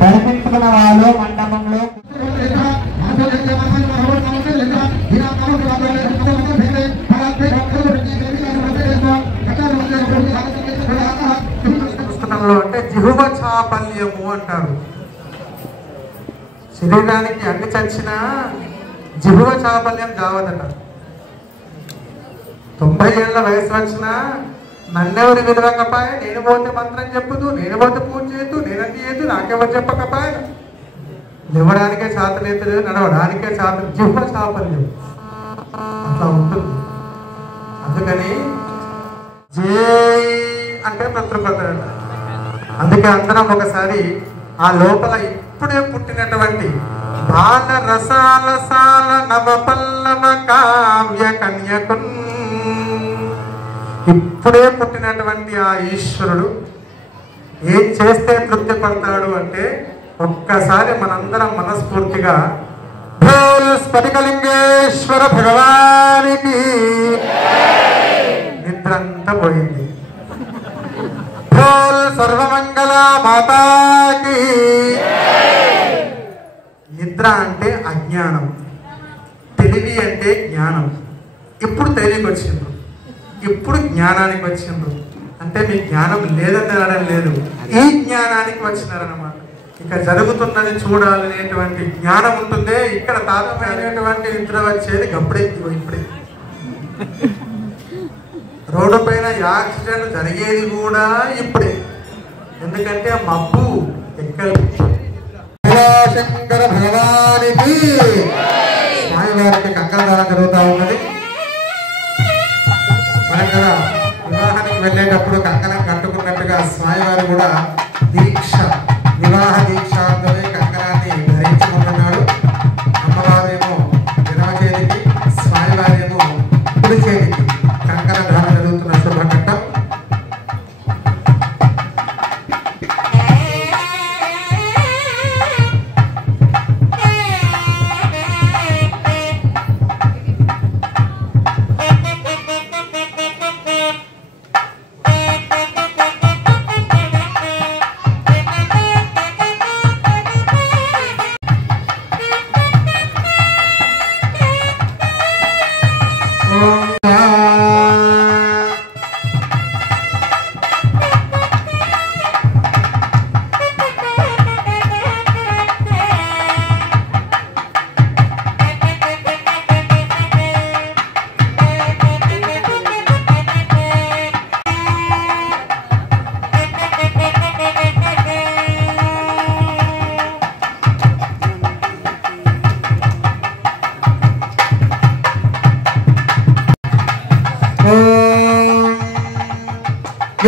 దర్శించుకున్న వాళ్ళు మండపంలో పుస్తకంలో అంటే జిహువ చాపల్యము అంటారు. శరీరానికి అన్ని చచ్చినా జిహువ చాపల్యం కావదట. 90 ఏళ్ళ వయసు వచ్చినా నన్నెవరు విలువకపోయ, నేను పోతే మంత్రం చెప్పుదు, నేను పోతే పూజ చేయొద్దు, నేనంది చేయొద్దు, నాకెవరు చెప్పకపోయ. లేవడానికే చాతలేదు, నడవడానికే చాత, జిహ్వ చాపల్యం అట్లా ఉంటుంది. అందుకని జై అంటే ప్రతృపద. అందుకే అందరం ఒకసారి ఆ లోపల ఇప్పుడే పుట్టినటువంటి బాల రసాల సాల నవ పల్లవ కావ్య కన్యకున్, ఇప్పుడే పుట్టినటువంటి ఆ ఈశ్వరుడు ఏం చేస్తే తృప్తి పడతాడు అంటే ఒక్కసారి మనందరం మనస్ఫూర్తిగా స్ఫటికలింగేశ్వర భగవానికి నిద్ర అంతా పోయింది. సర్వమంగళ మాతాకి. నిద్ర అంటే అజ్ఞానం, తెలివి అంటే జ్ఞానం. ఇప్పుడు తెలివికి వచ్చిండ్రు, ఇప్పుడు జ్ఞానానికి వచ్చిండ్రు. అంటే మీ జ్ఞానం లేదని అనడం లేదు, ఈ జ్ఞానానికి వచ్చినారన్నమాట. ఇక జరుగుతున్నది చూడాలనేటువంటి జ్ఞానం ఉంటుందే. ఇక్కడ తాతమైనటువంటి నిద్ర వచ్చేది గప్పుడే, ఇప్పుడే. రోడ్డు పైన యాక్సిడెంట్ జరిగేది కూడా ఇప్పుడే. ఎందుకంటే మబ్బు ఎక్కడి శంకర భగవానికి స్వామివారికి కంకణదానం జరుగుతూ ఉన్నది. మనం కదా వివాహానికి వెళ్ళేటప్పుడు కంకణం కట్టుకున్నట్టుగా స్వామివారు కూడా దీక్ష, వివాహ దీక్షార్థమే కంకణాన్ని ధరించుకుంటున్నాడు. అమ్మవారేమో ఎడమ చేతికి, స్వామివారేమో కుడి చేతికి కంకణ ధారణ జరుగుతున్న శుభఘట్టం.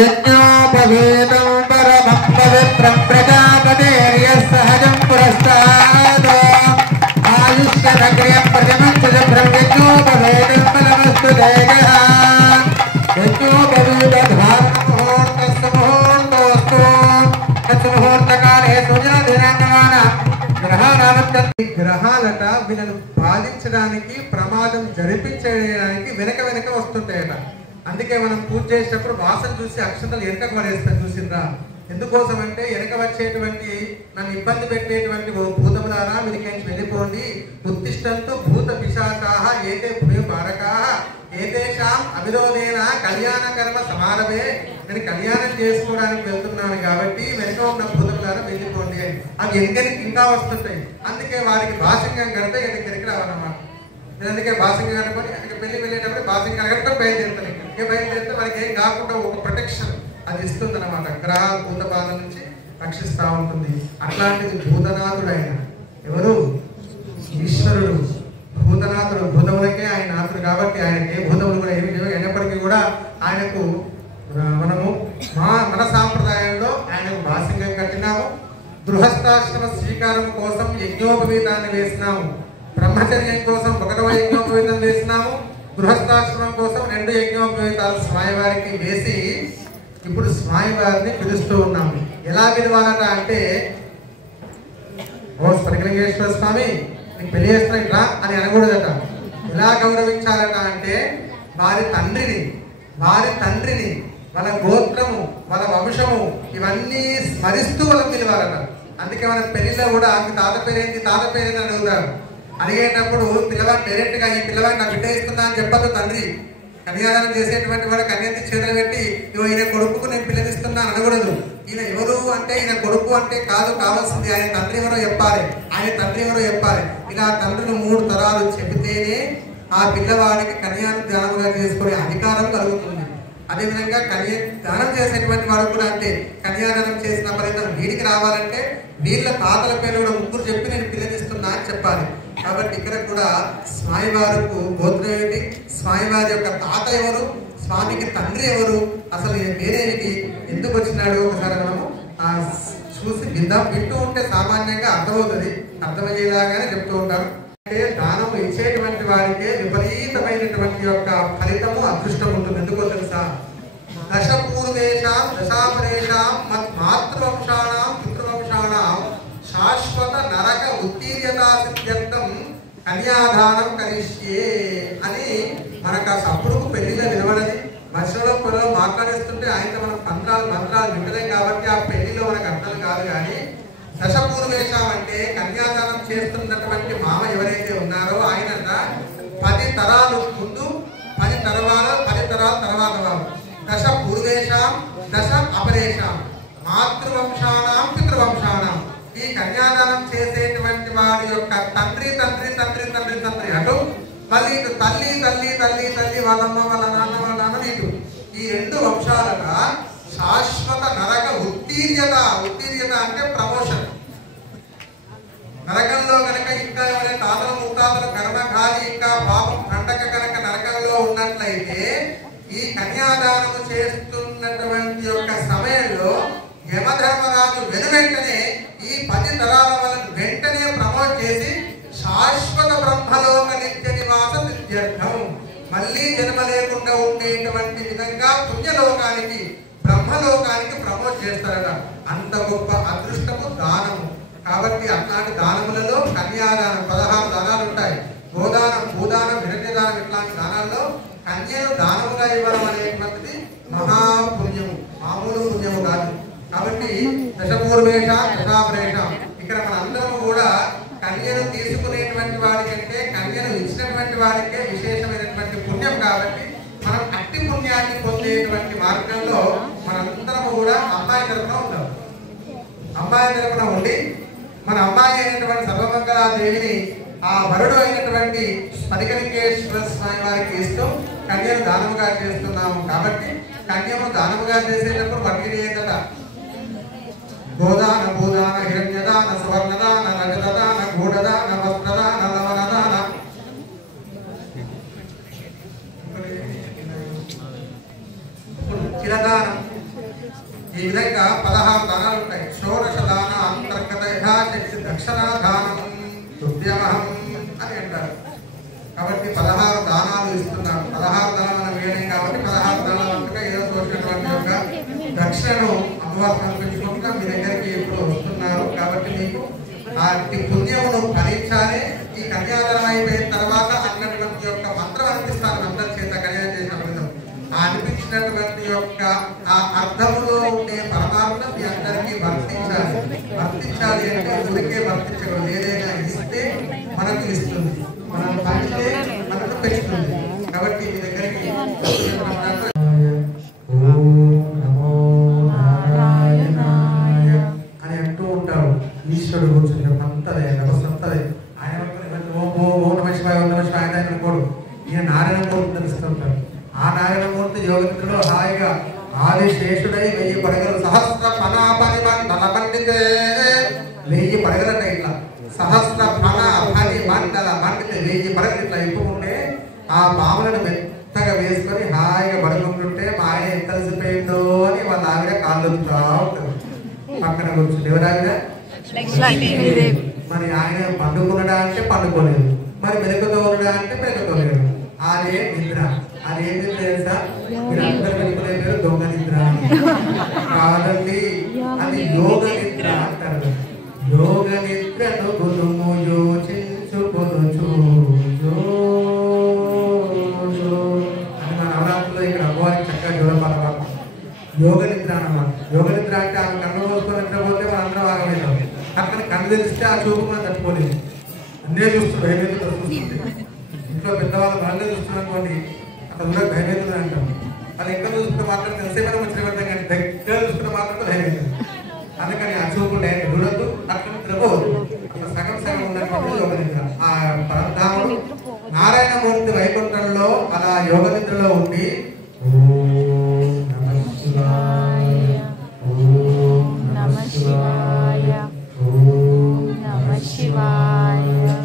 యజ్ఞోపవేదం పరమం పవిత్రం ప్రజాపతేర్యః సహజం పురస్తాదో ఆయుష్యనగ్ర్యం ప్రతిమంచజభ్రం యజ్ఞోపవేదం ఫలమస్తు దేగః. యజ్ఞోపవేద ధారణముహూర్తస్సు ముహూర్తోస్తు తత్ముహూర్తకాలే సూచన దినాంగమాన గ్రహానామత్యంతి. గ్రహాలట వీళ్ళను బాధించడానికి, ప్రమాదం జరిపించడానికి వెనక వెనక వస్తుంటాయట. అందుకే మనం పూజ చేసేటప్పుడు వాసన చూసి అక్షతలు వెనకకు పడేస్తాం. చూసిందా? ఎందుకోసం అంటే వెనక వచ్చేటువంటి నన్ను ఇబ్బంది పెట్టేటువంటి ఓ భూతములారా మీరికేంచి వెళ్ళిపోండి. ఉత్తిష్టంతో భూత పిశాచాః ఏతే భూయపారకాః ఏతేషాం అవిరోధేన కళ్యాణ కర్మ సమారభే. నేను కళ్యాణం చేసుకోవడానికి వెళ్తున్నాను కాబట్టి వెనక ఉన్న భూతములారా వెళ్ళిపోండి అని. అవి వెనకనికి ఇంకా వస్తుంటాయి. అందుకే వారికి భాషంగం కడితే వెనక్కి రావాలన్నమాట. నేను అందుకే భాషంగా కనుకొని అక్కడ పెళ్లి వెళ్ళేటప్పుడు భాషంగా కనుక బయలుదేరుతాను. ఇక బయలుదేరితే మనకి ఏం కాకుండా ఒక ప్రొటెక్షన్ అది ఇస్తుంది అనమాట. గ్రహ భూత బాధ నుంచి రక్షిస్తూ ఉంటుంది. అట్లాంటిది భూతనాథుడైన ఎవరు? ఈశ్వరుడు. భూతనాథుడు, భూతములకే ఆయన నాథుడు కాబట్టి ఆయనకి ఏ భూతములు కూడా ఏమి లేవు. అయినప్పటికీ కూడా ఆయనకు మనము మన సాంప్రదాయంలో ఆయనకు భాషంగం కట్టినాము. గృహస్థాశ్రమ స్వీకారం కోసం యజ్ఞోపవీతాన్ని వేసినాము. బ్రహ్మచర్యం కోసం 1వ యజ్ఞోపవీతం వేసినాము. గృహస్థాశ్రమం కోసం 2 యజ్ఞోపవీతాలు స్వామివారికి వేసి ఇప్పుడు స్వామివారిని పిలుస్తూ ఉన్నాము. ఎలా పిలవాలట అంటే, ఓ స్ఫటికలింగేశ్వర స్వామి నీకు పెళ్లి చేస్తున్నా ఇట్లా అని అనకూడదట. ఎలా గౌరవించాలట అంటే వారి తండ్రిని వాళ్ళ గోత్రము, వాళ్ళ వంశము ఇవన్నీ స్మరిస్తూ వాళ్ళని పిలవాలట. అందుకే మన పెళ్లిలో కూడా మీ తాత పేరేంటి తాత పేరేంటి అని అడుగుతారు. అడిగేటప్పుడు పిల్లవాడు డైరెక్ట్ గా ఈ పిల్లవాడు నా బిడ్డ ఇస్తున్నా అని చెప్పదు తండ్రి. కన్యాదానం చేసేటువంటి వాడు కన్యాన్ని చేతులు పెట్టి ఇగో ఈయన కొడుకుకు నేను పిల్లనిస్తున్నా అనకూడదు. ఈయన ఎవరు అంటే ఈయన కొడుకు అంటే కాదు, కావాల్సింది ఆయన తండ్రి ఎవరో చెప్పాలి, ఆయన తండ్రి ఎవరో చెప్పాలి. ఇలా తండ్రులు 3 తరాలు చెబితేనే ఆ పిల్లవాడికి కన్యాదానముగా చేసుకునే అధికారం కలుగుతుంది. అదేవిధంగా కన్యాదానం చేసేటువంటి వాడు కూడా అంటే కన్యాదానం చేసిన ఫలితం వీడికి రావాలంటే వీళ్ళ తాతల పేరు కూడా 3 చెప్పి నేను పిల్లనిస్తున్నా అని చెప్పాలి. కాబట్టి ఇక్కడ కూడా స్వామివారికి గోత్రం ఏమిటి, స్వామివారి యొక్క తాత ఎవరు, స్వామికి తండ్రి ఎవరు, అసలు వేరేమిటి, ఎందుకు వచ్చినాడు ఒకసారి మనము చూసి వింటూ ఉంటే సామాన్యంగా అర్థమవుతుంది. అర్థమయ్యేలాగానే చెప్తూ ఉంటారు. అంటే దానం ఇచ్చేటువంటి వాడికే విపరీతమైనటువంటి యొక్క ఫలితము అదృష్టం ఉంటుంది. ఎందుకో తెలుసా? దశపూర్వేషాం దశాపరేషాం మాతృవంశానాం పితృవంశానాం శాశ్వత నరక ఉత్తీర్యతా సిద్ధ్యర్థం కన్యాదానం కరిష్యే అని మనకు ఆ సప్పుడుకు పెళ్లిలో నిలబడది. మధ్యలో పొరలో మాట్లాడేస్తుంటే ఆయన మనం మంత్రాలు వింటలేం కాబట్టి ఆ పెళ్లిలో మనకు అర్థం కాదు. కానీ దశపూర్వేషం అంటే కన్యాదానం చేస్తున్నటువంటి మామ ఎవరైతే ఉన్నారో ఆయన 10 తరాలు ముందు 10 తరాల తర్వాత వారు. దశ పూర్వేషాం దశ అపరేషాం మాతృవంశానాం పితృవంశానాం. ఈ కన్యాదానం చేసేటువంటి వారి యొక్క తండ్రి అటు మళ్ళీ ఇటు తల్లి వాళ్ళమ్మ వాళ్ళ నాన్న ఇటు ఈ 2 వంశాలుగా శాశ్వత నరక ఉత్తీర్యత అంటే ప్రమోషన్. నరకంలో కనుక ఇంకా ఎవరైనా తాతలు ముత్తాతలు కర్మకాలి ఇంకా పాపం పండగ కనుక నరకంలో ఉన్నట్లయితే ఈ కన్యాదానము చేస్తున్నటువంటి యొక్క సమయంలో యమధర్మరాజు వెనువెంటనే ఈ 10 తరాల వాళ్ళని వెంటనే ప్రమోట్ చేసి శాశ్వత బ్రహ్మలోక నిత్య నివాస సిద్ధ్యర్థం మళ్ళీ జన్మ లేకుండా ఉండేటువంటి విధంగా పుణ్యలోకానికి బ్రహ్మలోకానికి ప్రమోట్ చేస్తారట. అంత గొప్ప అదృష్టము దానము. కాబట్టి అట్లాంటి దానములలో కన్యాదానం 16 దానాలు ఉంటాయి. గోదానం, భూదానం, హిరణ్యదానం ఇట్లాంటి దానాల్లో కన్యను దానముగా ఇవ్వడం అనేటువంటిది మహాపుణ్యము, మామూలు పుణ్యము కాదు. కాబట్టి దశపూర్వేష దశాపరేష ఇక్కడ మనందరము కూడా కన్యను తీసుకునేటువంటి వాడికంటే కన్యను ఇచ్చినటువంటి వాడికే విశేషమైనటువంటి పుణ్యం. కాబట్టి మనం అట్టి పుణ్యాన్ని పొందేటువంటి మార్గంలో మనందరము కూడా అమ్మాయి తరపున ఉంటాం. అమ్మాయి తరపున ఉండి మన అమ్మాయి అయినటువంటి సర్వమంగళాదేవిని ఆ వరుడు అయినటువంటి స్ఫటికలింగేశ్వర స్వామి వారికి ఇస్తూ కన్యను దానముగా చేస్తున్నాము. కాబట్టి కన్యను దానముగా చేసేటప్పుడు వడ్డీ ఏంటట? గోదాన, భూదాన, హిరణ్యదాన, సువర్ణదాన, రజతదాన, గూఢదాన, వస్త్రదాన, లవణదాన, చిరదానం. ఈ విధంగా 16 దానాలు ఉంటాయి. షోడశ దాన అంతర్గత యథాశక్తి దక్షిణాదానం తుభ్యమహం అని అంటారు. కాబట్టి 16 దానాలు ఇస్తున్నారు. 16 దానాలు మనం వేయలేం కాబట్టి 16 దానాలు అంతగా ఏదో తోచినటువంటి యొక్క దక్షిణను అమ్మవారిని అనిపించుకుంటున్నా మీ దగ్గరికి ఇప్పుడు వస్తున్నారు. కాబట్టి మీకు ఆ పుణ్యమును ఫలించాలి. ఈ కన్యాదానం అయిపోయిన తర్వాత అన్నటువంటి యొక్క మంత్రం అనిపిస్తారు అందరి చేత కన్యాదానం చేసిన ఫలితం. ఆ అనిపించినటువంటి యొక్క ఆ అర్థములో ఉండే పరమార్థం మీ అందరికీ వర్తించాలి అంటే ఊరికే వర్తించకూడదు. ఏదైనా ఇస్తే మనకు ఇస్తుంది, మనం పంచితే మనకు పెంచుతుంది. కాబట్టి మీ దగ్గరికి అని అంటూ ఉంటారు. ఈశ్వరుడు కూర్చుని అంతదే నమస్తదే ఆయన ఆయన అనుకోడు. ఈయన నారాయణమూర్తి తెలుస్తుంటారు. ఆ నారాయణమూర్తి యోగనిద్రలో హాయిగా ఆదిశేషుడై 1000 పడగలు సహస్ర ఫణాపని మండల పండితే 1000 పడగలంటే ఇట్లా సహస్ర ఫణ ఫణి మండల మండితే 1000 పడగలు ఇట్లా ఇప్పుకుంటే ఆ పాములను మెత్తగా వేసుకొని హాయిగా పడుకుంటుంటే మా ఆయన ఎంత కలిసిపోయిందో అని వాళ్ళ ఆవిడ కాళ్ళు వస్తూ ఉంటారు. పక్కన కూర్చుంది ఎవరావిడ? మరి ఆయన పండుకున్నాడా అంటే పండుకోలేదు, మరి మెలకుతో ఉన్నాడా అంటే మెలకుతోలేడు. అదే నిద్ర. అదేం నిద్ర తెలుసా? మీరు అందరూ పెట్టుకునే పేరు దొంగ నిద్ర కాదండి, అది యోగ నిద్ర అంటారు. యోగ నిద్రను గురుము యోచించుకొనుచు అని మన నవరాత్రులో ఇక్కడ అమ్మవారికి చక్కగా జోడపాల యోగ నిద్ర అన్నమాట. యోగ నిద్ర అంటే ఆమె కన్ను కోసుకొని నిద్రపోతే మన అందరం ఆగలేదు. అక్కడ కళ్ళు తెరిస్తే ఆ చూపు మనం తట్టుకోలేదు. అన్నీ చూస్తున్నాం, భయమేదో చూస్తుంది. ఇంట్లో పెద్దవాళ్ళు వాళ్ళే చూస్తున్నాం అనుకోండి, అక్కడ కూడా భయమేదో అంటాం. అది ఎక్కడ చూసుకుంటే మాత్రం తెలిసే మనం వచ్చిన పడతాం, కానీ దగ్గర చూసుకుంటే మాత్రం భయమేదు. అందుకని ఆ చూపు డైరెక్ట్ చూడద్దు, అక్కడ తిరగవద్దు. అక్కడ సగం సగం ఉన్నటువంటి యోగ నిద్ర. ఆ పరధాముడు నారాయణమూర్తి వైకుంఠంలో అలా యోగ నిద్రలో ఉండి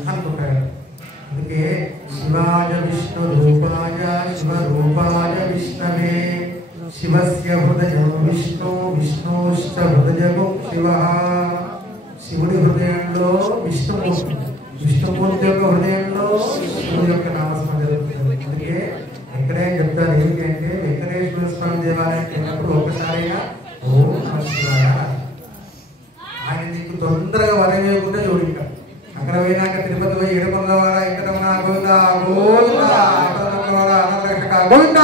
అనుకుంటాడు. అందుకే శివాయ విష్ణు రూపాయ శివ రూపాయ విష్ణవే శివస్య హృదయం విష్ణు విష్ణుశ్చ హృదయము శివ. శివుడి హృదయంలో విష్ణుమూర్తి, విష్ణుమూర్తి యొక్క హృదయంలో శివుడి యొక్క నామస్మరణ జరుగుతుంది. అందుకే ఎక్కడైనా చెప్తారు ఏంటి అంటే, వెంకటేశ్వర స్వామి దేవాలయానికి వెళ్ళినప్పుడు ఒక్కసారిగా ఓం నమః శివాయ, ఆయన నీకు తొందరగా వరవేయకుండా చూడింక. అక్కడ పోయినాక తిరుపతి పోయి ఏడుకొండలవాడ వెంకటరమణ గోవింద గోవింద, ఏడుకొండలవాడ అనంతరక్షక గోవింద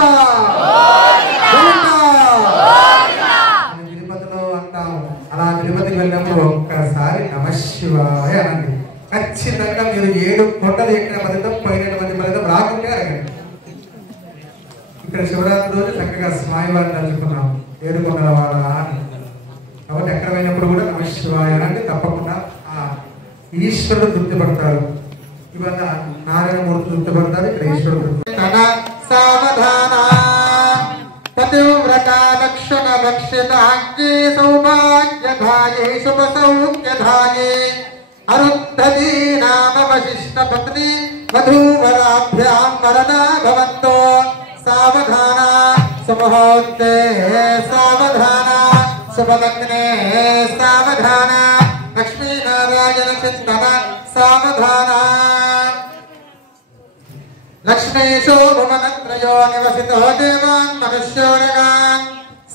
తిరుపతిలో అంటాము. అలా తిరుపతికి వెళ్ళినప్పుడు ఒక్కసారి నమః శివాయ అనండి. ఖచ్చితంగా మీరు 7 కొండలు ఎక్కిన ఫలితం, పోయినటువంటి ఫలితం రాకుంటే అడగండి. ఇక్కడ శివరాత్రి రోజు చక్కగా స్వామివారిని తలుచుకున్నాం, ఏడుకొండలవాడ అని. కాబట్టి ఎక్కడ పోయినప్పుడు కూడా నమః శివాయ అంటే తప్పకుండా ఆ ఈశ్వరుడు తృప్తిపడతారు. ఇవాళ నారాయణమూర్తి తృప్తిపడతారు, ఇక్కడ ఈశ్వరుడు సావధాన పతివ్రత లక్షణ లక్షితాంగే సౌభాగ్యధాయే శుభ సౌఖ్యధాయే అరుద్ధతి నామ వశిష్ట పత్ని వధూవరాభ్యాం వరదా భవంతో. సావధాన సుముహూర్తే సావధాన శుభలగ్నే సావధాన లక్ష్మీనారాయణ చింతన సావధాన. లక్ష్మీశో భువనత్రయో నివసితో దేవాన్ మనుష్యోరగాన్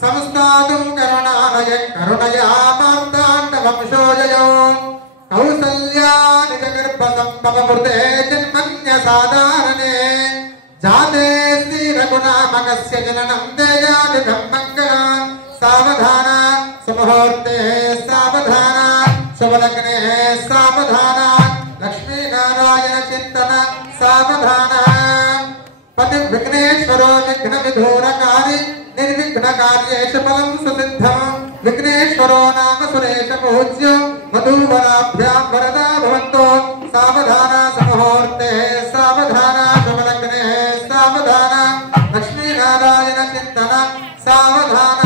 సంస్థాతుం కరుణాలయ కరుణయా మార్తాండవంశోజయో. కౌసల్యా నిజగర్భ సంభవమృతే జన్మన్య సాధారణే జాతే శ్రీ రఘునామకస్య జననం దేయాదిదం మంగళం. సావధాన సుముహూర్తే సావధాన శుభలగ్నే సావధాన లక్ష్మీనారాయణ చింతన సావధాన. పతి విఘ్నేశ్వరో విఘ్న విధూరకారి నిర్విఘ్న కార్యేషు ఫలం సుసిద్ధం. విఘ్నేశ్వరో నామ సురేష పూజ్యో వధూవరాభ్యాం వరదా భవంతో. సావధాన సుముహూర్తే సావధాన శుభలగ్నే సావధాన లక్ష్మీనారాయణ చింతన సావధాన.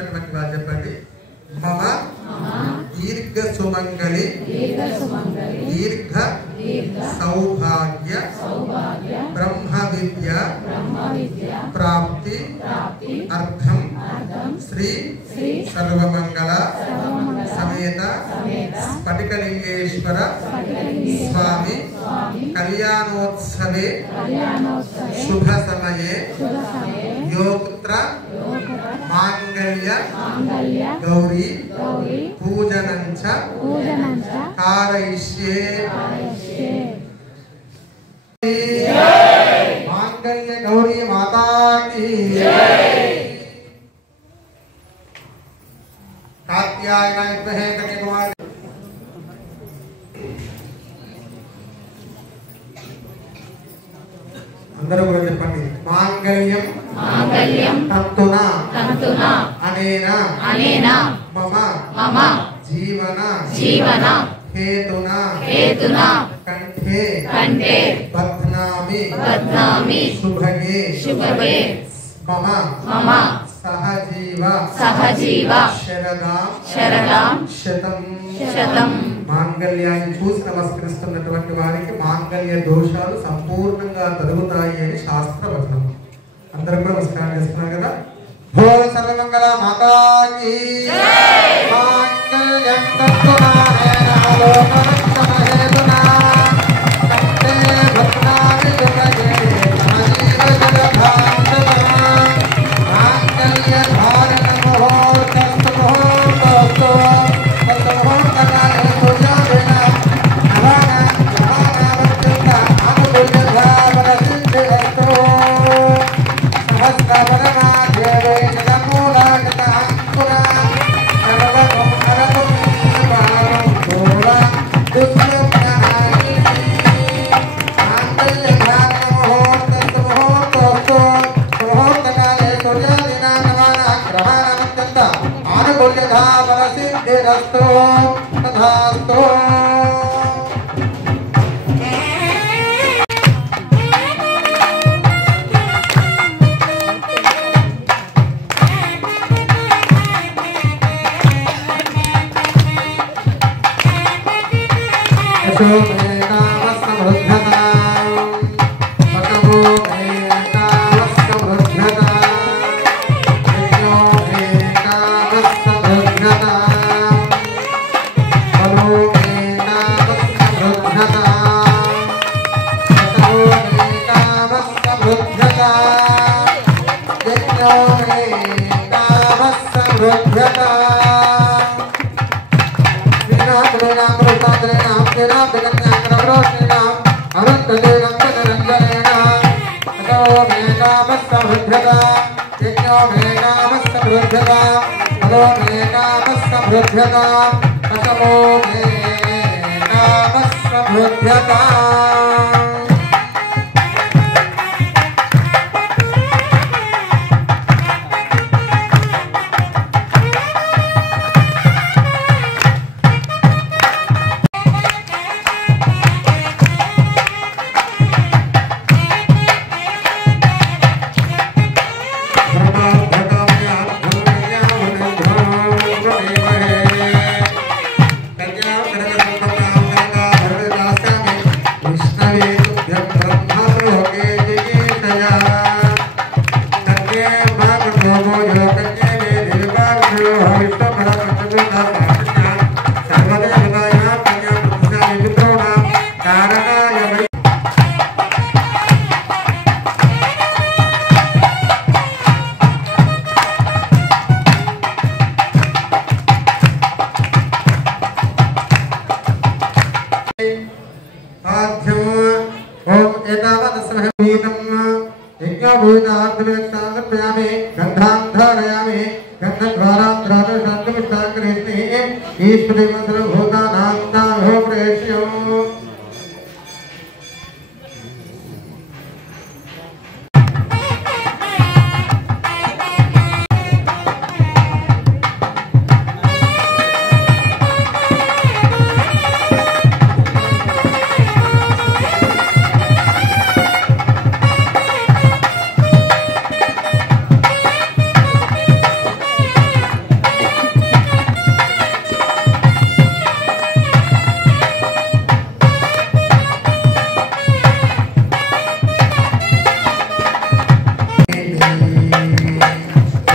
ఉన్నటువంటి వాళ్ళు చెప్పండి. మమ దీర్ఘ సుమంగళి దీర్ఘ సౌభాగ్య బ్రహ్మ విద్య ప్రాప్తి అర్థం శ్రీ సర్వమంగళ సమేత స్ఫటికలింగేశ్వర స్వామి కళ్యాణోత్సవే శుభ సమయే యోత్ర మాంగళ్య గౌరీ పూజనంచ కారయిష్యే. మాంగళ్య గౌరీ మాతా కీ కాత్యాయనాయ విద్మహే కన్యాకుమారి. అందరూ కూడా చెప్పండి. మాంగళ్యం తంతునా అనేన మమ జీవన హేతునా కంఠే బధ్నామి శుభగే మమ సహజీవ శరదాం శతం. మాంగళ్యాన్ని చూసి నమస్కరిస్తున్నటువంటి వారికి మాంగళ్య దోషాలు సంపూర్ణంగా తొలగుతాయి అని శాస్త్రవచనం. అందరూ కూడా నమస్కారం చేస్తున్నారు కదా. భో సర్వమంగళ మాతా కీ మాంగళ్యం తంతునా హేతునా కంఠే బధ్నామి శుభగే సహజీవ శరదాం శతం. మాంగళ్య ధారణ ముహూర్తస్తు ముహూర్తస్తు తత్ముహూర్తకాలే సూర్యోదయ నవానావర్తంత ఆనుకూల్యధావన సిద్ధిరస్తు. సహస్రపరమాదేవే జగమూలాగత అంకురా సర్వగం హరతుం పారం ఘోరా దుఃఖప్రహారిణి. మాంగళ్య ధారణ ముహూర్తస్తు ముహూర్తస్తు ముహూర్తకాలే సూర్యోదయ నవానాగ్రహాణమత్యంత ఆనుకూల్యధావన సిద్ధిరస్తు. తథాస్తు.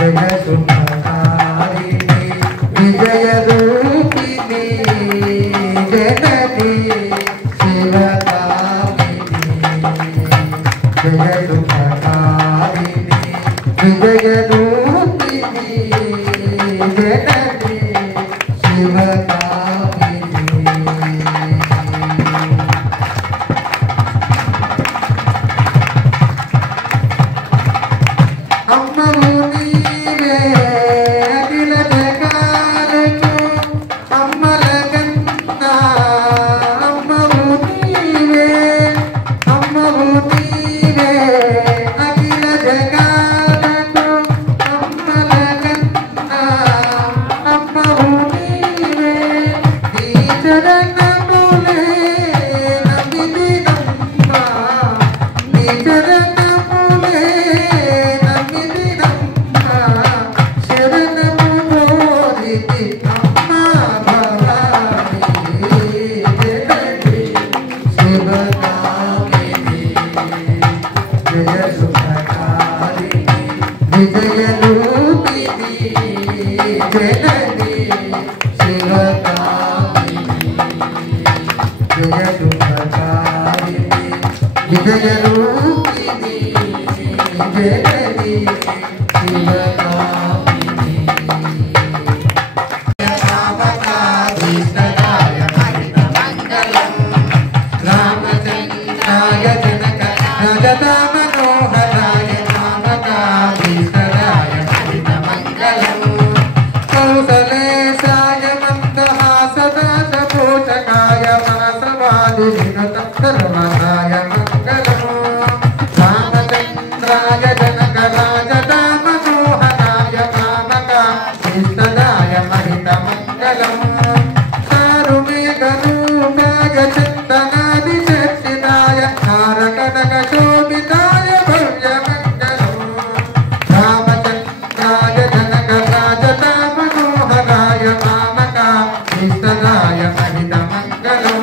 జయ సుఖకారిణి విజయ రూపిణి జనని శివకామిని జయ సుఖకారిణి విజయ రూపిణి జనని శివకామిని అమ్మవు నీవే అఖిల జగాలకు అమ్మల కన్నా అమ్మవు నీవే అమ్మవు నీవే అఖిల జగాలకు అమ్మల కన్నా అమ్మవు నీవే నీ చరణములే నమ్మితినమ్మ నీ చరణములే విజయ రూపిణి జనని శివకామిని జయ సుఖకారిణి విజయ రూపిణి జనని శివకామిని రామకాధీష్టరాయ హరిత మంగళం రామచంద్రాయ జనక రాజదా మనోహరాయ రామకాధీష్టరాయ హరిత మంగళం కౌసలేశాయ మందహాసదాస పోషకాయ మనసవాది వినుత సర్వదాయ మంగళం రామచంద్రాయ జనక రాజదా మనోహరాయ రామకాధీష్టరాయ హరిత మంగళం చారుమేఘరూపాయ చందనాది చర్చితాయ తారకనక శోభితాయ భవ్య మంగళం రామచంద్రాయ జనక రాజదా మనోహరాయ రామకాధీష్టరాయ హరిత మంగళం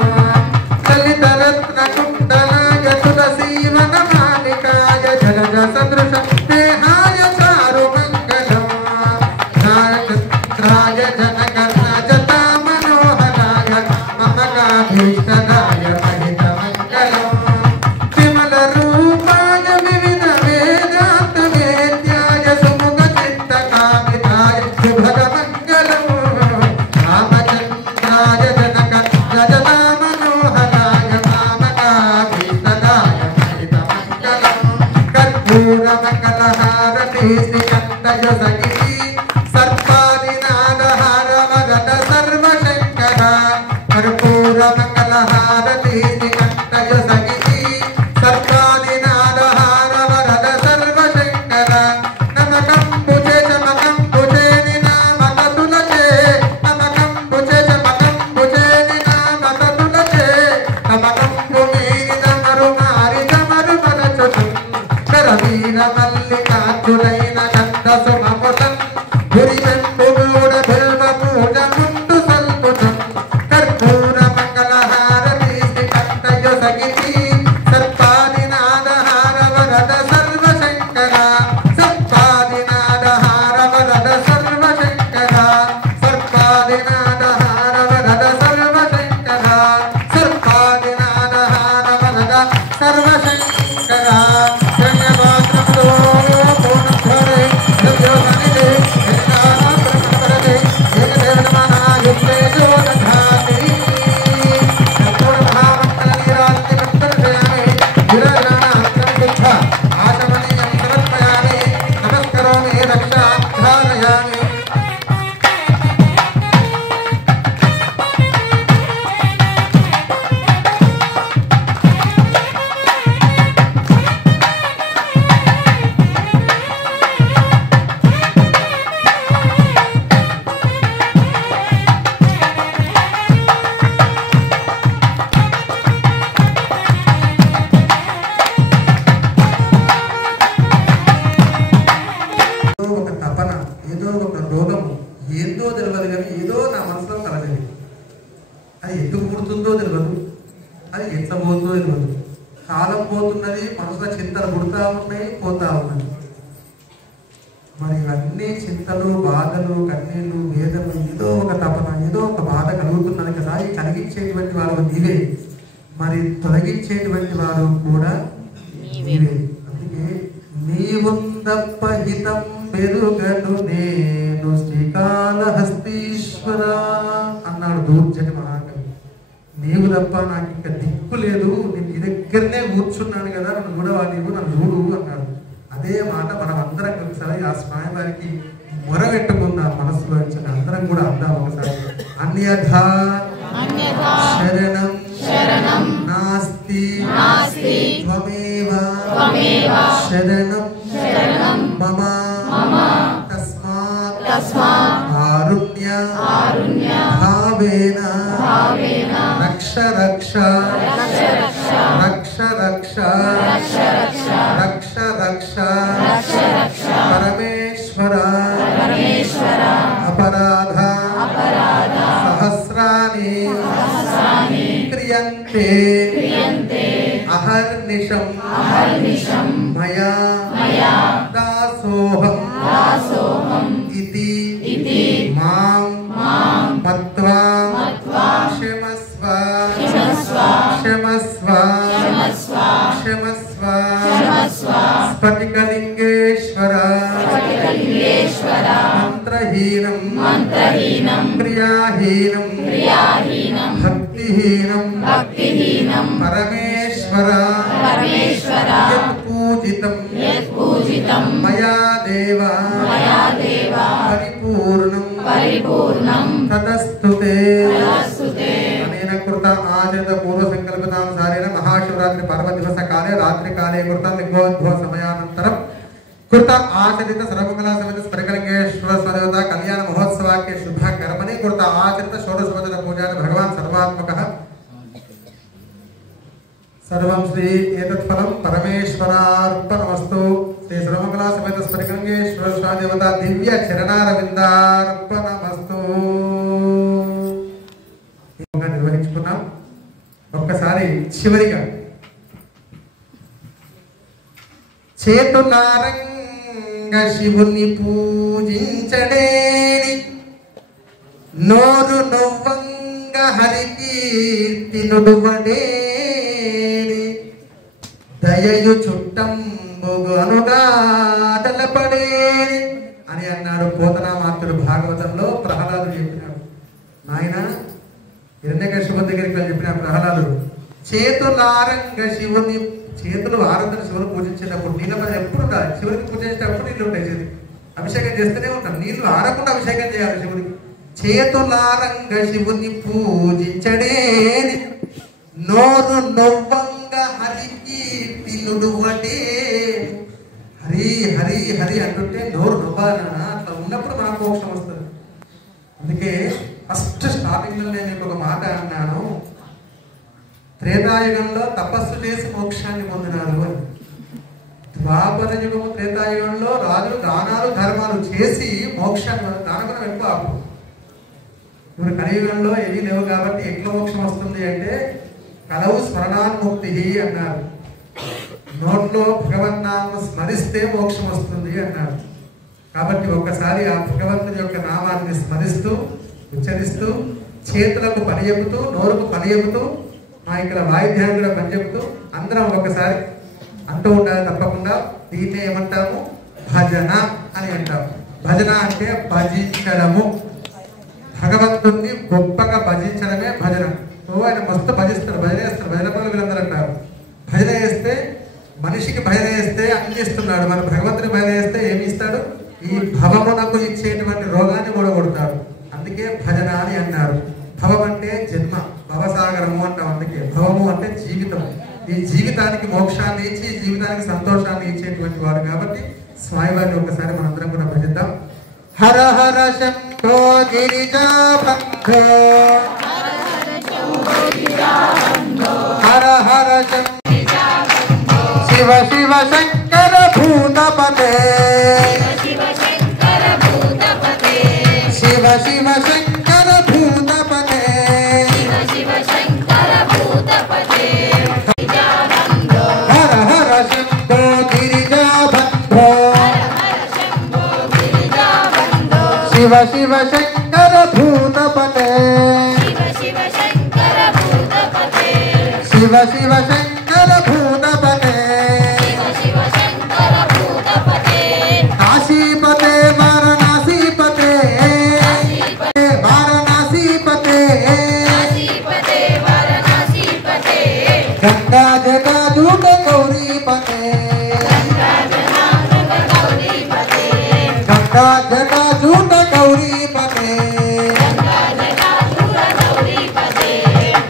లలిత రత్న కుండలాయ సురసీవన మాలికాయ జలజ సదృశ దేహాయ చారు మంగళం రాజచంద్రాయ జనక రాజదా మనోహరాయ రామకాధీష్టరాయ హరిత మంగళం విమల రూపాయ వివిధ వేదాంత వేద్యాయ సుముఖ చిత్త కామితాయ శుభగ మంగళం రామచంద్రాయ జనక రాజదా మనోహరాయ రామకాధీష్టరాయ హరిత మంగళం కర్పూర మంగళహారతి శ్రీకంఠయ సగిరి సర్పాదినాదహార వరద సర్వశంకర కర్పూర మంగళహారతి శ్రీకంఠయ సగిరి సర్పాదినాదహార వరద సర్వశంకర నమకం పుజే చమకం పుజే నినామక తులచే నమకం పుజే చమకం పుజే నినామక తులచే నమకం పుమీరి నమరు మారి నమరు మనచుతం కరవీర మల్లికార్జునైన కంద సుమముతం గురివెంపు మూడ బిల్వ పూజ ముందు సల్పుతం కర్పూర మంగళహారతి శ్రీకంఠయ సగిరి సర్పాదినాదహార వరద సర్వశంకర సర్పాదినాదహార వరద సర్వశంకర సర్పాదినాదహార వరద సర్వశంకర సర్పాదినాదహార వరద సర్వశంకర ధన్యవాదములు పూర్ణధ్వరే దివ్యోసనిదే ఏకాగ్రపరదే ఏకదేవనమహాయుక్తే జోదధాతి సత్వభావమంగళనిరాజ్ఞ కర్తవ్యామి విరజనాత్రం బుద్ధ ఆశమనీయం సమర్పయామి నమస్కరోమి రక్షాధ్యారయామి కాలం పోతున్నది, మనసులో చింతలు పుడతా ఉన్నాయి, పోతా ఉన్నాయి. మరి ఇవన్నీ చింతలు, బాధలు, కన్నీళ్లు, వేదము, ఏదో ఒక తపన, ఏదో ఒక బాధ కలుగుతున్నది కదా. ఈ కలిగించేటువంటి వాడు నీవే, మరి తొలగించేటువంటి వాడు కూడా నీవే. అందుకే నీవుందప్ప హితం పెరుగను నేను శ్రీకాళహస్తీశ్వర అన్నాడు దూర్జటి మహాకవి. నీవు తప్ప నాకు ఇంకా దిక్కు లేదు, నేను నీ దగ్గరనే కూర్చున్నాను కదా, నన్ను కూడా నీవు నన్ను చూడు అన్నాడు. అదే మాట మనం అందరం ఒకసారి ఆ స్వామి వారికి మొరపెట్టుకుందాం. మనసులో అందరం కూడా అందాం ఒకసారి. అన్యథా శరణం నాస్తి త్వమేవ శరణం మమ తస్మాత్ కారుణ్య భావేన రక్ష రక్ష రక్ష రక్ష రక్ష రక్ష పరమేశ్వర అపరాధ సహస్రాని క్రియంతే అహర్నిశం మయా దాసోహం ఇతి మాం మత్వా క్షమస్వ క్షమస్వ క్షమస్వ స్ఫటికలింగేశ్వర మంత్రహీనం క్రియాహీనం భక్తిహీనం పరమేశ్వర యత్పూజితం మయా దేవ పరిపూర్ణం తదస్తుతే అనేన కృత ఆచరిత పూర్వ సంకల్పితానుసారేణ మహాశివరాత్రి పర్వ దివస కాలే రాత్రి కాలే కృత లింగోద్భవ సమయానంతరం కృత ఆచరిత సర్వమంగళ సమిత స్ఫటికలింగేశ్వర స్వదేవత కళ్యాణ మహోత్సవాకే శుభ కర్మణి కృత ఆచరిత షోడశోపచార పూజాని భగవాన్ సర్వాత్మకః సర్వం శ్రీ ఏతత్ఫలం పరమేశ్వరార్పణమస్తు. శ్రీ సర్వమంగళ సమేత స్ఫటికలింగేశ్వర స్వాదేవత దివ్య చరణారవిందార్పణమస్తు. నిర్వహించుకున్నాం. ఒక్కసారి చివరిగా చేతులారంగ శివుని పూజించడేని నోరు నొవ్వంగ హరికీర్తి నుడువడేని దయయు చుట్టంబుగు అనుగాదలపడేని అని అన్నాడు పోతనామాత్రుడు భాగవతంలో. ప్రహ్లాదుడు చెప్పినాడు, నాయన హిరణ్యకశిపుని దగ్గరికి వెళ్ళి చెప్పిన ప్రహ్లాదుడు, చేతులారంగ శివుని, చేతులు ఆరాధన శివుని పూజించేటప్పుడు నీళ్ళ పైన ఎప్పుడు ఉండాలి. శివునికి పూజించేటప్పుడు నీళ్ళు ఉంటాయి, చేతి అభిషేకం చేస్తూనే ఉంటాం. నీళ్లు ఆరకుండా అభిషేకం చేయాలి శివునికి. చేతులారంగ శివుని పూజించడేని నోరు నొవ్వంగ హరికి నుడువడే. హరి హరి హరి అంటుంటే నోరు నొవ్వాలన్నా, అట్లా ఉన్నప్పుడు మనకు మోక్షం వస్తుంది. అందుకే ఫస్ట్ స్టార్టింగ్ లో నేను మీకు ఒక మాట అన్నాను, త్రేతాయుగంలో తపస్సు చేసి మోక్షాన్ని పొందినారు అని. ద్వాపర యుగము త్రేతాయుగంలో రాజులు దానాలు ధర్మాలు చేసి మోక్షాన్ని, దానగుణం ఎక్కువ. ఇప్పుడు కలియుగంలో ఏమీ లేవు కాబట్టి ఎట్లా మోక్షం వస్తుంది అంటే కలవు స్మరణాన్ముక్తి అన్నారు. నోట్లో భగవన్నామం స్మరిస్తే మోక్షం వస్తుంది అన్నారు. కాబట్టి ఒక్కసారి ఆ భగవంతుని యొక్క నామాన్ని స్మరిస్తూ ఉచ్చరిస్తూ చేతులకు పని చెబుతూ నోరుకు పని చెబుతూ మా ఇక్కడ వాయిద్యాన్ని కూడా పని చెబుతూ అందరం ఒకసారి అంటూ ఉండాలి తప్పకుండా. దీన్నే ఏమంటాము? భజన అని అంటాము. భజన అంటే భజించడము, భగవంతుణ్ణి గొప్పగా భజించడమే భజన. ఓ ఆయన మస్తు భజిస్తాడు, భజన చేస్తాడు, భజన పనులు వీళ్ళందరూ అంటారు. భజన చేస్తే మనిషికి భజన చేస్తే అన్ని ఇస్తున్నాడు, మన భగవంతుని భజన చేస్తే ఏమి ఇస్తాడు? ఈ భవమునకు ఇచ్చేటువంటి రోగాన్ని కూడగొడతాడు. అందుకే భజన అని అన్నారు. భవం అంటే జన్మ, భవసాగరము అంటాం. అందుకే భవము అంటే జీవితం. ఈ జీవితానికి మోక్షాన్ని ఇచ్చి ఈ జీవితానికి సంతోషాన్ని ఇచ్చేటువంటి వాడు కాబట్టి స్వామివారిని ఒకసారి మనందరం కూడా భజిద్దాం. హర హర శంభో గిరిజాబంధో, హర హర శివ శివ శంకర భూతపతే, శివ శివ శంకర భూతపతే, హర హర శంభో గిరిజాబంధో, శివ శివ శంకర భూతపతే శివ శివ శంకర భూతపతే శివ శివ శంకర భూతపతే శివ శివ శంకర భూతపతే కాశీపతే వారణాసీపతే వారణాసీపతే కాశీపతే వారణాసీపతే గంగా జటాజూట గౌరీపతే గంగా జనార్దన గౌరీపతే గంగా జటాజూట గౌరీపతే గంగా జటాసుర గౌరీపతే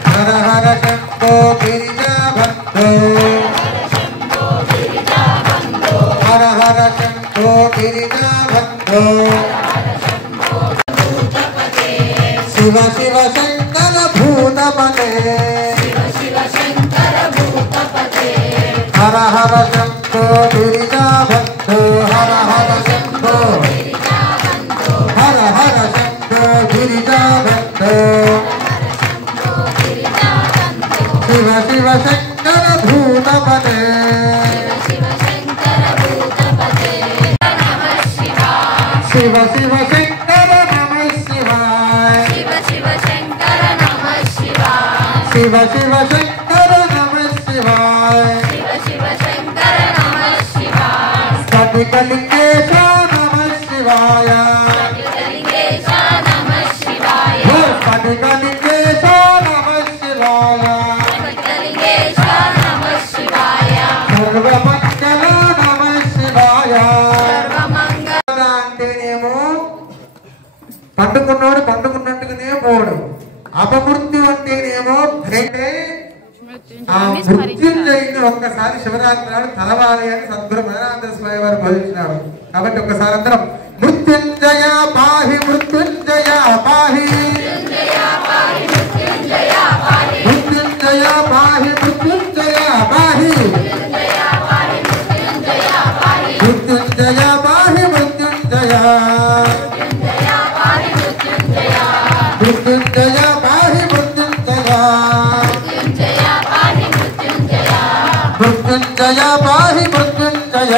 హర హర శంభో గిరిజాభక్తో హర హర శంభో గిరిజాభక్తో శివ శివ శంకర భూతపతే శివ శివ శంకర భూతపతే హర హర శంభో గిరిజాభక్తో హర హర శంభో హర హర శంభో గిరిజాభక్తో శివ శివ శంకర భూతపతే శివ శంకర భూతపతే నమః శివాయ శివ శివ శంకర నమః శివాయ శివ శివ శంకర నమః శివాయ శివ శివ శంకర నమః శివాయ శివ శివ శంకర నమః శివాయ స్ఫటికలింగేశ నమః శివాయ లింగేశ నమః శివాయ స్ఫటికలింగేశ నమః శివాయ లింగేశ నమః శివాయ సర్వమంగళ నమః శివాయ సర్వమంగళ అంటేనేమో పండుకున్నోడు పండుకున్నట్టుగానే పోవడం అపమృత్యు అంటేనేమో భయమే ఆ మృత్యుంజయుని ఒక్కసారి శివరాత్రి నాడు తలవాలి అని సద్గురు మదనానంద స్వామి వారు బోధించినారు కాబట్టి ఒక్కసారి అందరం మృత్యుంజయ పాహి మృత్యుంజయ పాహి మృత్యుంజయ పాహి మృత్యుంజయ పాహి మృత్యుంజయ పాహి మృత్యుంజయ పాహి మృత్యుంజయ పాహి మృత్యుంజయ మృత్యుంజయ పాహి మృత్యుంజయ మృత్యుంజయ పాహి మృత్యుంజయ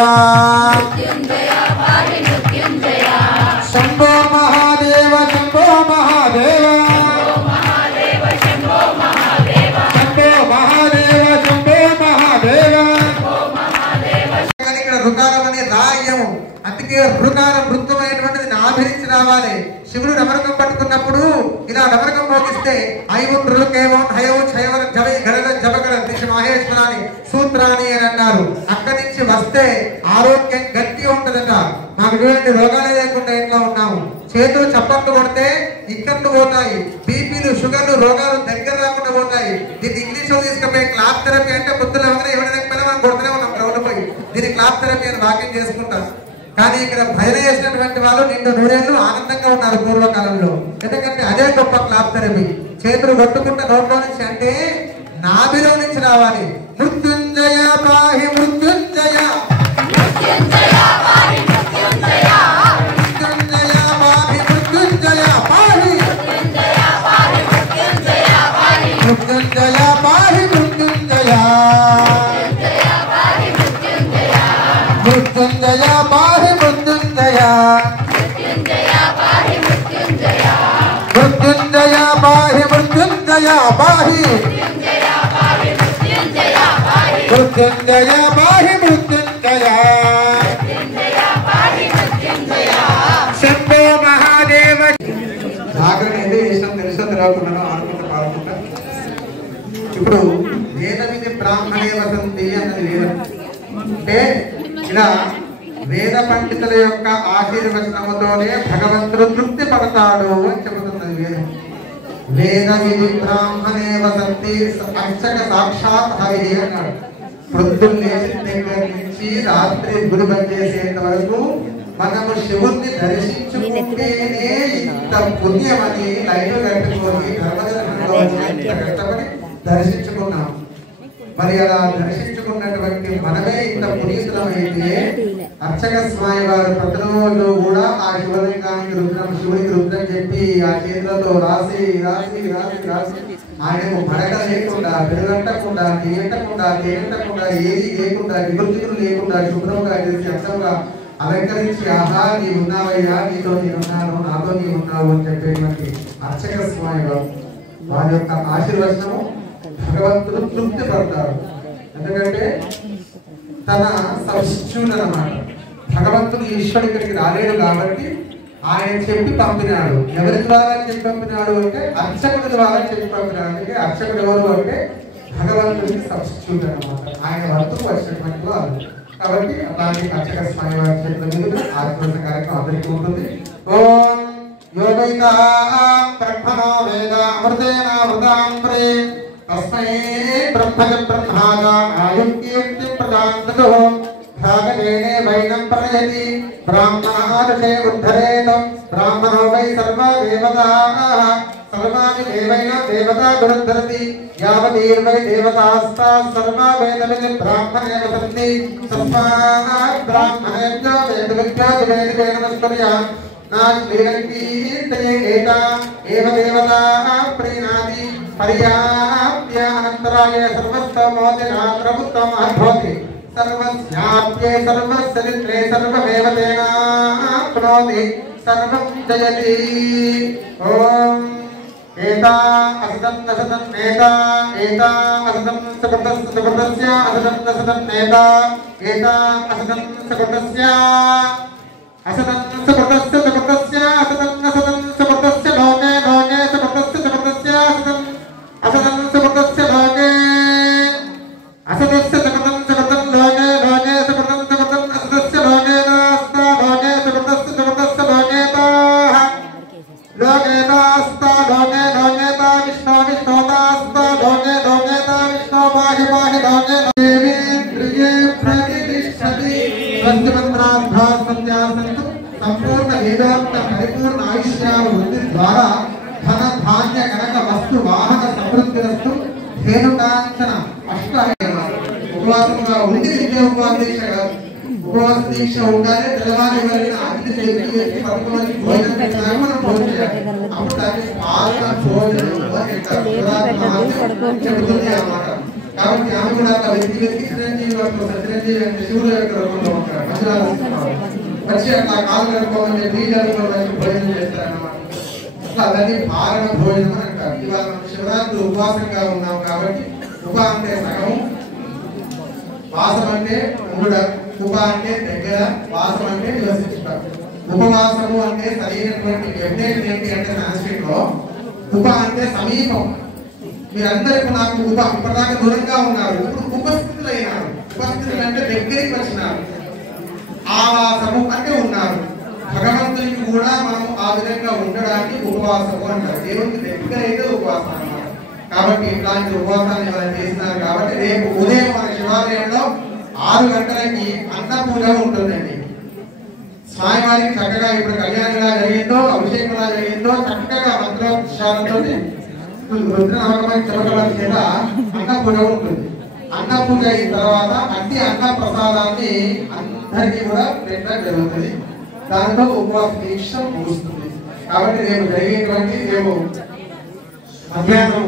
శంభో మహాదేవ శంభో మహాదేవ శంభో మహాదేవ శంభో మహాదేవ ఇక్కడ రుకారం అనే రాయము అందుకే రుకారం వృత్తమైనటువంటిది నాభిరించి రావాలి శివుడు డమరకం పట్టుకున్నప్పుడు ఇలా డమరకం మోగిస్తే ఐవుండ్రులు కేవలం హయవు ఛయవర జవై గడగ జబగడ దిశ మహేశ్వరాని సూత్రాని అని అన్నారు అక్కడి నుంచి వస్తే ఆరోగ్యం గట్టిగా ఉంటదట మాకు చూడండి రోగాలే లేకుండా ఎట్లా ఉన్నాము చేతులు చప్పట్లు కొడితే ఇక్కట్లు పోతాయి బీపీలు షుగర్లు రోగాలు దగ్గర రాకుండా పోతాయి దీన్ని ఇంగ్లీష్ లో తీసుకుపోయి క్లాప్ థెరపీ అంటే పొద్దున ఎవరైనా మనం కొడుతూనే ఉన్నాం గ్రౌండ్ పోయి దీన్ని క్లాప్ థెరపీ అని వాక్యం చేసుకుంటారు కానీ ఇక్కడ భజన చేసినటువంటి వాళ్ళు నిండు నూరేళ్లు ఆనందంగా ఉన్నారు పూర్వకాలంలో ఎందుకంటే అదే గొప్ప క్లాప్ థెరపీ చేతులు కొట్టుకుంటే నోట్లో నుంచి అంటే నాభిలో నుంచి రావాలి మృత్యుంజయ పాహి మృత్యుంజయ మృత్యుంజయ పాహి మృత్యుంజయ పాహి మృత్యుంజయ పాహి మృత్యుంజయ పాహి మృత్యుంజయ మృత్యుంజయ పాహి మృత్యుంజయ మృత్యుంజయ పాహి మృత్యుంజయ పాహి మృత్యుంజయ పాహి మృత్యుంజయ శంభో మహాదేవ జాగరణ ఎందుకు చేసినాం తెలుసో తెలియకుండా ఆడుకుంటా పాడుకుంటా ఇప్పుడు వేద విధి బ్రాహ్మణే వసంతి అన్నది వేదం అంటే ఇలా వేద పండితుల యొక్క ఆశీర్వచనముతోనే భగవంతుడు తృప్తి పడతాడు అని చెబుతున్నది వేదం వేద విధి బ్రాహ్మణే వసంతి అర్చక సాక్షాత్ హరి అన్నాడు ప్రొద్దులు లేచిన దగ్గర నుంచి రాత్రి గుడి బంద్ చేసేంత వరకు మనము శివుణ్ణి దర్శించుకుంటేనే ఇంత పుణ్యమని లైట్ కట్టుకొని ధర్మదర్శనంలో ఇంత కష్టపడి దర్శించుకున్నాం మరి అలా దర్శించుకున్నటువంటి మనమే ఇంత పునీతులమైతే అర్చక స్వామి వారు ప్రతిరోజు కూడా ఆ శివలింగానికి రుద్రం శివుడికి రుద్రం చెప్పి ఆ చేతులతో రాసి రాసి రాసి రాసి ఆయనకు మడక లేకుండా పెరుగట్టకుండా తీయటకుండా తేనెట్టకుండా ఏది లేకుండా నిగుర్తిగులు లేకుండా శుభ్రంగా చేసి అర్థంగా అలంకరించి ఆహా నీ ఉన్నావయ్యా నీతో నేనున్నాను నా నాతో నీ ఉన్నావు అని చెప్పేటువంటి అర్చక స్వామి వారి యొక్క ఆశీర్వచనము భగవంతుడు తృప్తి పడతారు. ఎందుకంటే తన సబ్స్టిట్యూట్ అన్నమాట. భగవంతుడు ఈశ్వరుడు ఇక్కడికి రాలేడు కాబట్టి ఆయన చెప్పి పంపినాడు. ఎవరి ద్వారా చెప్పి పంపినాడు అంటే అర్చకుడి ద్వారా చెప్పి పంపినాడు. అంటే అర్చకుడు ఎవరు అంటే భగవంతుడికి సబ్స్టిట్యూట్ అన్నమాట. ఆయన వరకు వచ్చినటువంటి వారు కాబట్టి అలాంటి అర్చక స్వామి వారి చేతుల ఆత్మహత్య కార్యక్రమం అందరికీ ఉంటుంది. ఓం యోగైతా బ్రహ్మణో వేద అమృతేన వృతాంప్రే తస్మై బ్రహ్మజ బ్రహ్మాజ ఆయుం కీర్తి ప్రదాంతతో భాగదేనే వైనం ప్రణయతి బ్రాహ్మణాదశే ఉద్ధరేత బ్రాహ్మణో వై సర్వా దేవతాః సర్వాణి దేవైన దేవతా గురుద్ధరతి యావతీర్వై దేవతాస్తా సర్వా వేదవిది బ్రాహ్మణే వసంతి తస్మాత్ బ్రాహ్మణేభ్యో వేదవిద్యో వేదికేన నమస్కర్య నాశ్రీరంకీర్తయే ఏతా ఏవ దేవతాః ప్రీణాతి పర్యాప్య అనంతరాయ సర్వస్తమోదినా ప్రభుత్వం అద్భోతి सर्वस्याप्ये सर्वचरित्रे सर्वमेव तेनाप्नोति सर्वं जयति। ओम एता असदं नसदं नेता एता असदं सकृतस्य असदं नसदं नेता एता असदं सकृतस्य असदं सकृतस्य असदं नसदं सकृतस्य लोके लोके सकृतस्य असदं सकृतस्य लोके असदस्य संपूर्ण वेदांत परिपूर्ण आयुष्यावृद्धि द्वारा धन धान्य कनक वस्तु वाहन समृद्धिरस्तु धेनुकांचन अष्ट उपवासंगा उंडी दिव्य उपवास दीक्षा ఉండాలి. తెల్లవారి వరకు అతిథి చేసి పరమోని భోజనం చేస్తాము. మనం భోజనం చేయాలి. అప్పుడు దాన్ని పాలన భోజనం చెబుతుంది అన్నమాట. కాబట్టి ఆమె కూడా వ్యక్తిగత చిరంజీవి చిరంజీవి శివుల యొక్క రూపంలో ఉంటారు. వచ్చి అట్లా కాలు కడుక్కోమని బీజాలు భోజనం చేస్తారన్నమాట. అట్లా అవన్నీ పాలన భోజనం అని అంటారు. ఇవాళ మనం శివరాత్రి ఉపవాసంగా ఉన్నాం కాబట్టి ఉప అంటే సగం, వాసం అంటే ఉండుట, ఉప అంటే దగ్గర, వాసం అంటే నివసించుట. ఉపవాసము అంటే సరైనటువంటి డెఫినేషన్ ఏంటి అంటే సాంస్క్రిట్ లో ఉప అంటే సమీపం. మీరందరూ నాకు ఉప ఇప్పటిదాకా దూరంగా ఉన్నారు, ఇప్పుడు ఉపస్థితులు అయినారు. ఉపస్థితులు అంటే దగ్గరికి వచ్చినారు. ఆవాసము అంటే ఉన్నారు. భగవంతునికి కూడా మనం ఆ విధంగా ఉండడానికి ఉపవాసము అంటారు. దేవునికి దగ్గర అయితే ఉపవాసం అన్నమాట. కాబట్టి ఇట్లాంటి ఉపవాసాన్ని మనం చేసినారు కాబట్టి రేపు ఉదయం మన శివాలయంలో 6 గంటలకి అన్న పూజ ఉంటుందండి. స్వామివారికి చక్కగా ఇప్పుడు కళ్యాణంగా జరిగిందో అభిషేకంగా జరిగిందో చక్కగా మంత్రోచ్చారంతో రుద్రనామకమైన చివకల చేత అన్న పూజ ఉంటుంది. అన్న పూజ అయిన తర్వాత అట్టి అన్న ప్రసాదాన్ని అందరికీ కూడా పెట్టడం జరుగుతుంది. దాంతో ఉపవాస దీక్ష ముగుస్తుంది. కాబట్టి రేపు జరిగేటువంటి రేపు మధ్యాహ్నం